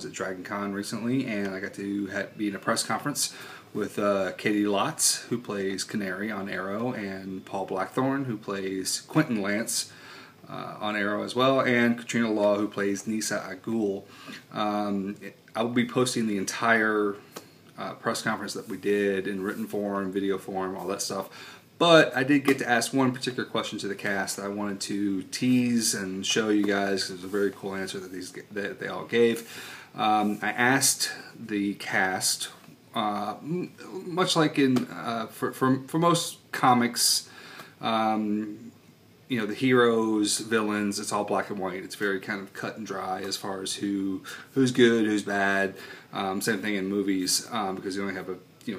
was at Dragon Con recently, and I got to be in a press conference with Caity Lotz, who plays Canary on Arrow, and Paul Blackthorne, who plays Quentin Lance on Arrow as well, and Katrina Law, who plays Nyssa al Ghul. I will be posting the entire press conference that we did in written form, video form, all that stuff. But I did get to ask one particular question to the cast that I wanted to tease and show you guys. It was a very cool answer that they all gave. I asked the cast, much like in for most comics, you know, the heroes, villains, it's all black and white. It's very kind of cut and dry as far as who's good, who's bad. Same thing in movies, because you only have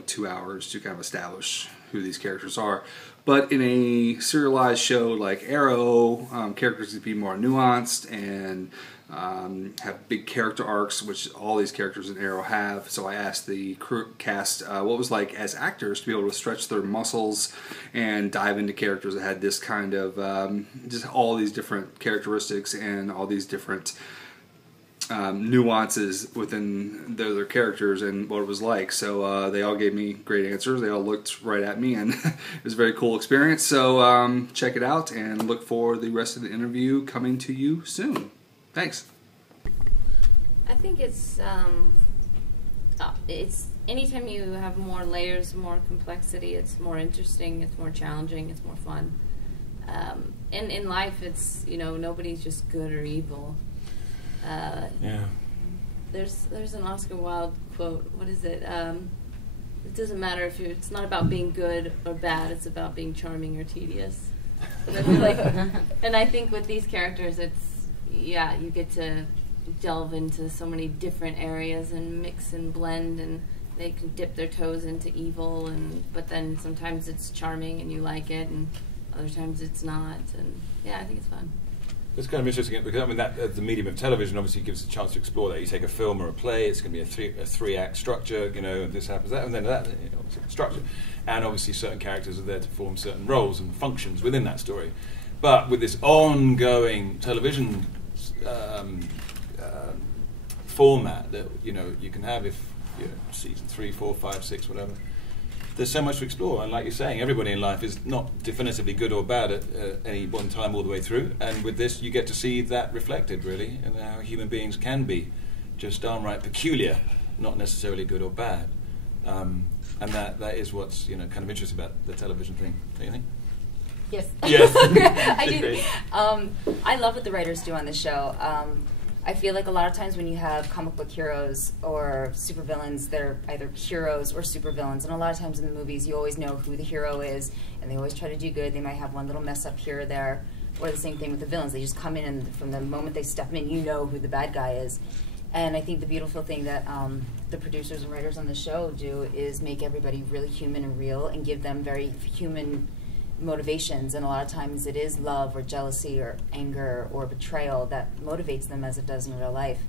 2 hours to kind of establish who these characters are. But in a serialized show like Arrow, characters can be more nuanced and have big character arcs, which all these characters in Arrow have. So I asked the cast what it was like as actors to be able to stretch their muscles and dive into characters that had this kind of just all these different characteristics and all these different nuances within their characters and what it was like. So they all gave me great answers. They all looked right at me, and it was a very cool experience. So check it out and look for the rest of the interview coming to you soon. Thanks. I think it's anytime you have more layers, more complexity, it's more interesting, it's more challenging, it's more fun. And in life, it's, nobody's just good or evil. Yeah. There's an Oscar Wilde quote. What is it? It doesn't matter if it's not about being good or bad. It's about being charming or tedious. And I feel like, and I think with these characters, you get to delve into so many different areas and mix and blend, and they can dip their toes into evil, but then sometimes it's charming and you like it, and other times it's not. And yeah, I think it's fun. It's kind of interesting because that the medium of television obviously gives a chance to explore that. You take a film or a play, it's going to be a three-act structure, this happens, that, and then that, structure. And obviously certain characters are there to perform certain roles and functions within that story. But with this ongoing television format that you can have if season 3, 4, 5, 6, whatever. There's so much to explore, and like you're saying, everybody in life is not definitively good or bad at any one time all the way through. And with this, you get to see that reflected, really, and how human beings can be just downright peculiar, not necessarily good or bad. And that is what's kind of interesting about the television thing. Don't you think? Yes. Yes. I do. I love what the writers do on the show. I feel like a lot of times when you have comic book heroes or supervillains, they're either heroes or supervillains. And a lot of times in the movies, you always know who the hero is, and they always try to do good. They might have one little mess up here or there. Or the same thing with the villains. They just come in, and from the moment they step in, you know who the bad guy is. And I think the beautiful thing that the producers and writers on the show do is make everybody really human and real and give them very human motivations, and a lot of times it is love or jealousy or anger or betrayal that motivates them as it does in real life.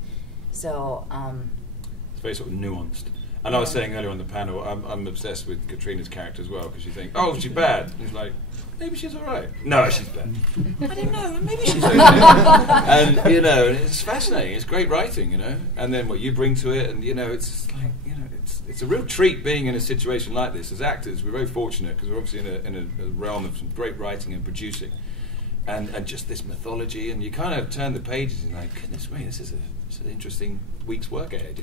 So it's very sort of nuanced. And I was saying earlier on the panel, I'm obsessed with Katrina's character as well, because you think, oh, she's bad. And it's like, maybe she's all right. No, she's bad. I don't know, maybe she's okay. And it's fascinating. It's great writing, and then what you bring to it, and it's like, it's a real treat being in a situation like this. As actors, we're very fortunate because we're obviously in a realm of some great writing and producing, and just this mythology, and you kind of turn the pages and like, goodness me, this is an interesting week's work ahead.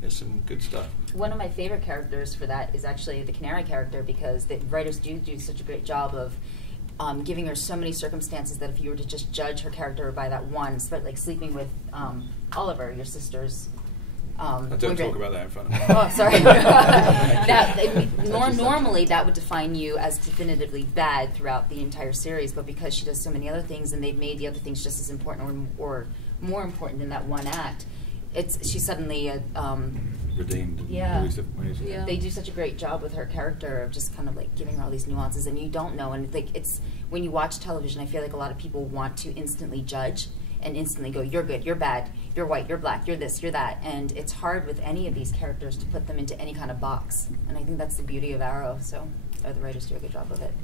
There's some good stuff. One of my favorite characters for that is actually the Canary character, because the writers do such a great job of giving her so many circumstances that if you were to just judge her character by that one, like sleeping with Oliver, your sister's. I don't talk about that in front of me. Oh, sorry. Normally, that would define you as definitively bad throughout the entire series, but because she does so many other things, and they've made the other things just as important or more important in that one act, she's suddenly redeemed. Yeah. Yeah. They do such a great job with her character of just kind of like giving her all these nuances, and you don't know. And it's when you watch television, I feel like a lot of people want to instantly judge and instantly go, you're good, you're bad, you're white, you're black, you're this, you're that. And it's hard with any of these characters to put them into any kind of box. And I think that's the beauty of Arrow, so the writers do a good job of it.